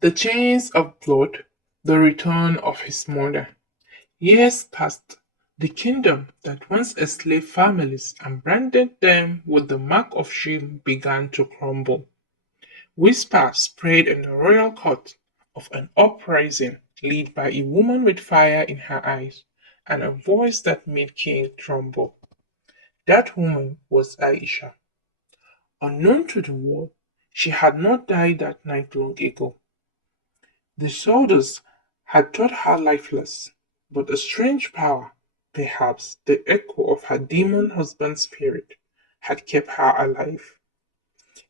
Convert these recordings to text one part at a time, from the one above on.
The chains of blood, the return of his mother. Years passed. The kingdom that once enslaved families and branded them with the mark of shame began to crumble. Whispers spread in the royal court of an uprising led by a woman with fire in her eyes and a voice that made king tremble. That woman was Aisha. Unknown to the world, she had not died that night long ago. The soldiers had thought her lifeless, but a strange power, perhaps the echo of her demon husband's spirit, had kept her alive.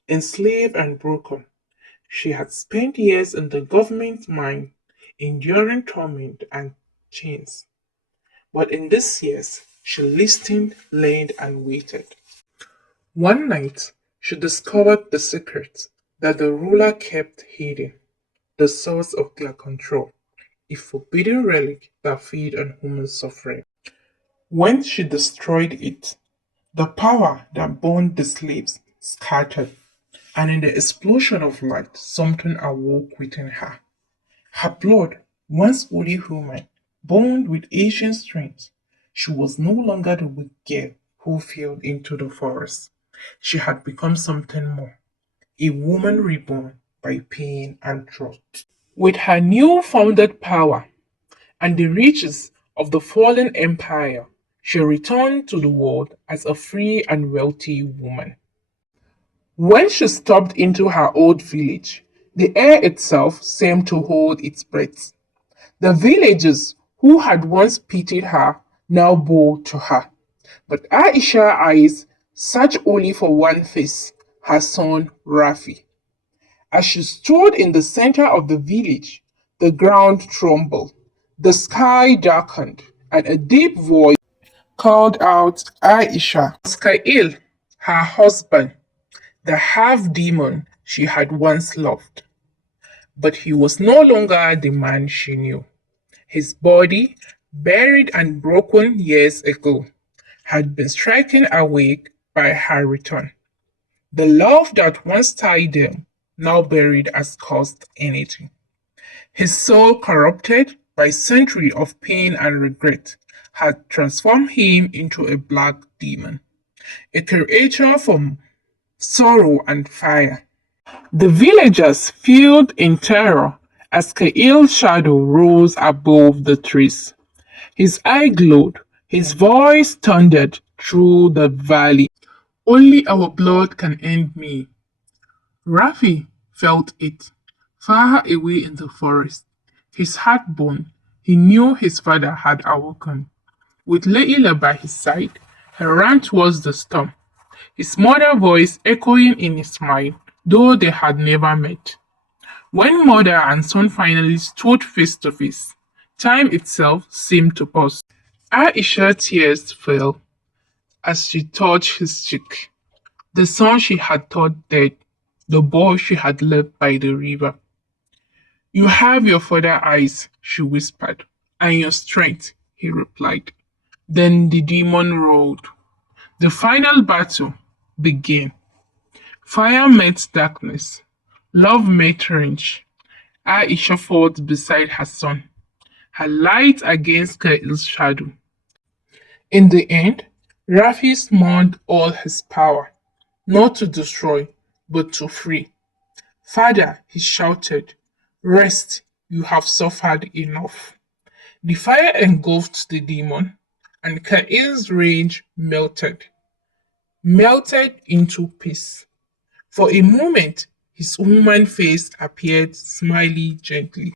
Enslaved and broken, she had spent years in the government mine, enduring torment and chains. But in these years, she listened, learned, and waited. One night, she discovered the secret that the ruler kept hidden, the source of their control, a forbidden relic that fed on human suffering. When she destroyed it, the power that bound the slaves scattered, and in the explosion of light, something awoke within her. Her blood, once wholly human, burned with ancient strength. She was no longer the weak girl who fell into the forest. She had become something more, a woman reborn by pain and trust. With her new founded power and the riches of the fallen empire, she returned to the world as a free and wealthy woman. When she stepped into her old village, the air itself seemed to hold its breath. The villagers who had once pitied her now bowed to her. But Aisha's eyes searched only for one face, her son Rafi. As she stood in the center of the village, the ground trembled, the sky darkened, and a deep voice called out Aisha. Skail, her husband, the half demon she had once loved. But he was no longer the man she knew. His body, buried and broken years ago, had been stricken awake by her return. The love that once tied them, now buried as cursed anything. His soul, corrupted by centuries of pain and regret, had transformed him into a black demon, a creature from sorrow and fire. The villagers filled in terror as Kail's shadow rose above the trees. His eye glowed, his voice thundered through the valley. Only our blood can end me. Rafi felt it, far away in the forest. His heart burned. He knew his father had awoken. With Leila by his side, he ran towards the storm, his mother's voice echoing in his mind, though they had never met. When mother and son finally stood face to face, time itself seemed to pause. Aisha's tears fell as she touched his cheek. The son she had thought dead, the boy she had left by the river. You have your father's eyes, she whispered, and your strength, he replied. Then the demon roared. The final battle began. Fire met darkness. Love met rage. Aisha fought beside her son, her light against Kail's shadow. In the end, Rafi summoned all his power, not to destroy, but to free. Father, he shouted, rest, you have suffered enough. The fire engulfed the demon, and Kail's rage melted into peace. For a moment, his human face appeared smiling gently.